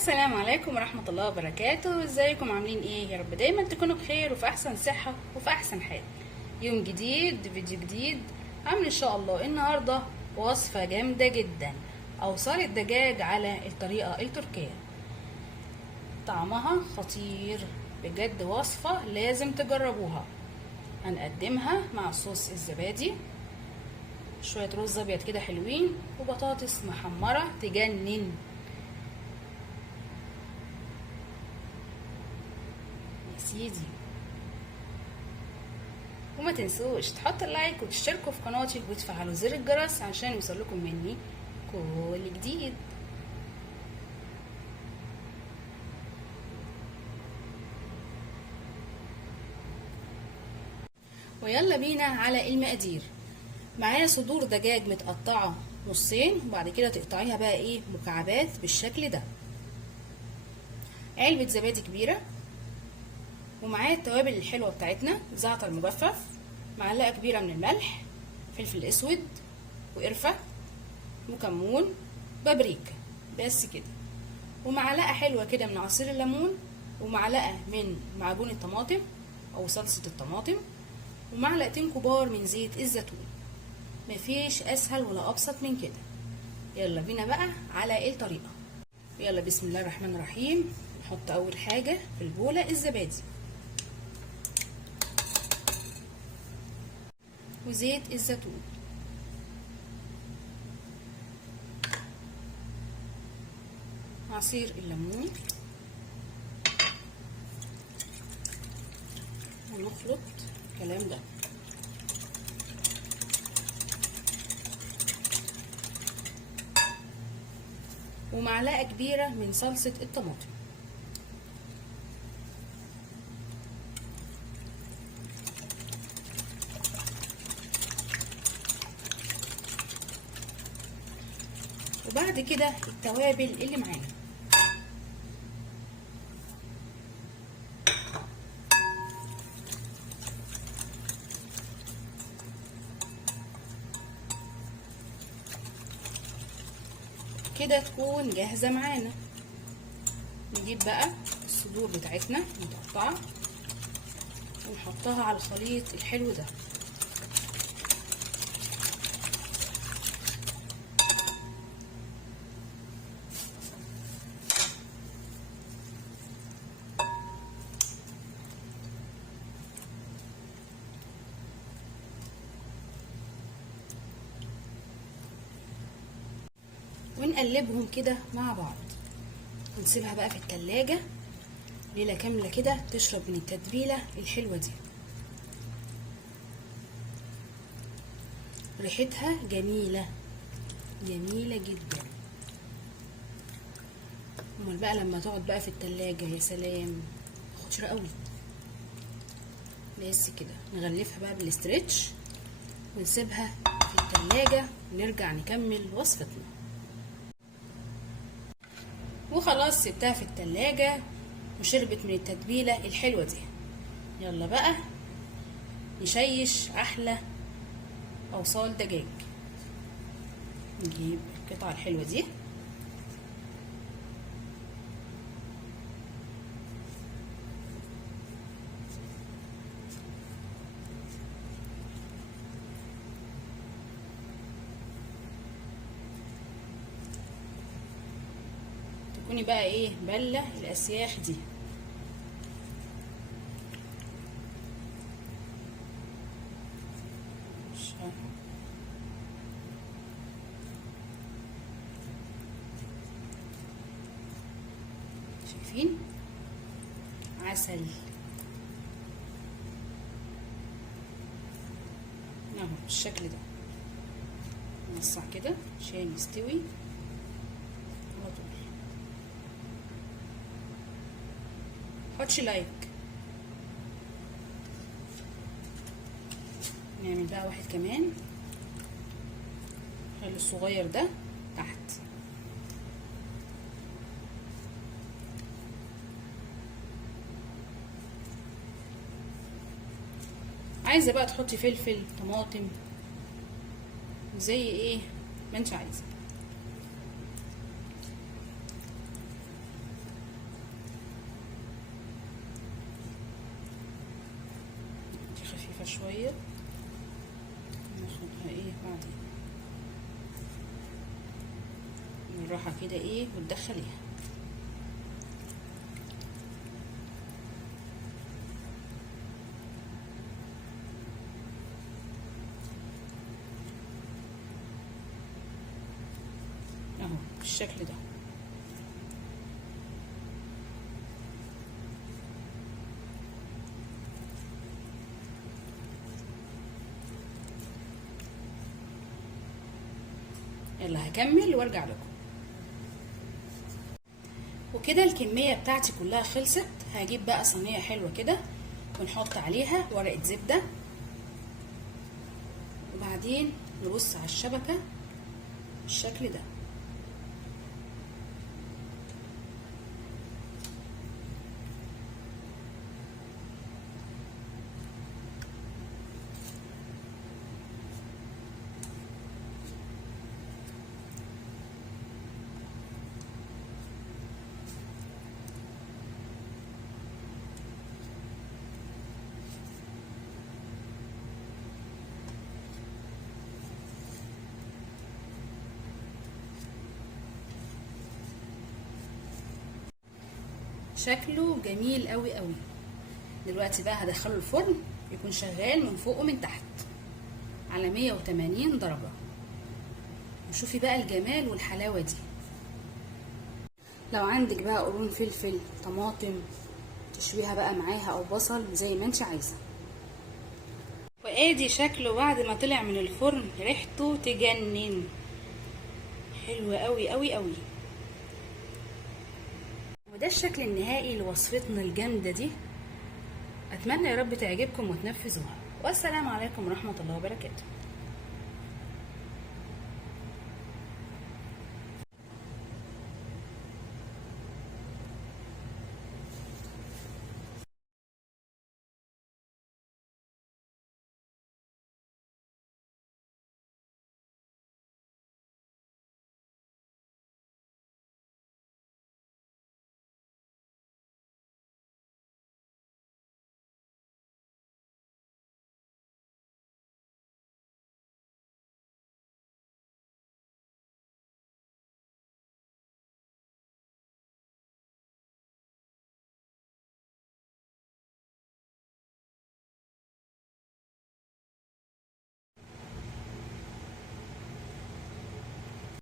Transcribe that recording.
السلام عليكم ورحمة الله وبركاته. ازيكم عاملين ايه؟ يا رب دايما تكونوا بخير وفي احسن صحة وفي احسن حال. يوم جديد فيديو جديد عامل ان شاء الله. النهاردة وصفة جامدة جدا، اوصال الدجاج على الطريقة التركية. طعمها خطير بجد، وصفة لازم تجربوها. هنقدمها مع صوص الزبادي، شوية رز ابيض كده حلوين، وبطاطس محمرة تجنن سيدي. وما تنسوش تحطوا اللايك وتشتركوا في قناتي وتفعلوا زر الجرس عشان يوصلكم مني كل جديد. ويلا بينا على المقادير. معايا صدور دجاج متقطعه نصين، وبعد كده تقطعيها بقى ايه مكعبات بالشكل ده. علبه زبادي كبيره، ومعايا التوابل الحلوه بتاعتنا: زعتر مجفف، معلقه كبيره من الملح، فلفل اسود وقرفه وكمون، بابريكا، بس كده. ومعلقه حلوه كده من عصير الليمون، ومعلقه من معجون الطماطم او صلصه الطماطم، ومعلقتين كبار من زيت الزيتون. مفيش اسهل ولا ابسط من كده. يلا بينا بقى على الطريقه. يلا بسم الله الرحمن الرحيم. نحط اول حاجه في البوله الزبادي وزيت الزيتون، عصير الليمون، ونخلط الكلام ده. ومعلقه كبيره من صلصه الطماطم. وبعد كده التوابل اللي معانا: كده تكون جاهزه معانا. نجيب بقى الصدور بتاعتنا متقطعه ونحطها على الخليط الحلو ده. ونقلبهم كده مع بعض، ونسيبها بقى في التلاجة ليلة كاملة كده تشرب من التتبيلة الحلوة دي. ريحتها جميلة جميلة جدا. امال بقى لما تقعد بقى في التلاجة يا سلام، خطيرة قوي. بس كده نغلفها بقى بالاسترتش ونسيبها في التلاجة، ونرجع نكمل وصفتنا. وخلاص سبتها في التلاجة وشربت من التتبيلة الحلوة دي. يلا بقى نشيش احلى اوصال دجاج. نجيب القطعة الحلوة دي، تكوني بقى ايه بلة الاسياخ دي. شايفين عسل اهو بالشكل ده. نوسع كده عشان يستوي على طول. حطش لايك. نعمل بقى واحد كمان، خلي الصغير ده تحت. عايزه بقى تحطي فلفل طماطم زي ايه ما انت عايزه. شويه، ناخدها ايه بعدين بالراحه كده ايه وتدخليها. اهو بالشكل ده. يلا هكمل وارجع لكم. وكده الكميه بتاعتي كلها خلصت. هجيب بقى صينيه حلوه كده ونحط عليها ورقه زبده، وبعدين نبص على الشبكه بالشكل ده. شكله جميل قوي قوي. دلوقتي بقى هدخله الفرن يكون شغال من فوق ومن تحت على 180 درجة، وشوفي بقى الجمال والحلاوة دي. لو عندك بقى قرون فلفل، طماطم، تشويها بقى معاها او بصل زي ما انت عايزة. وادي شكله بعد ما طلع من الفرن، ريحته تجنن، حلوة قوي قوي قوي. وده الشكل النهائي لوصفتنا الجامدة دي. اتمنى يا رب تعجبكم وتنفذوها، والسلام عليكم ورحمة الله وبركاته.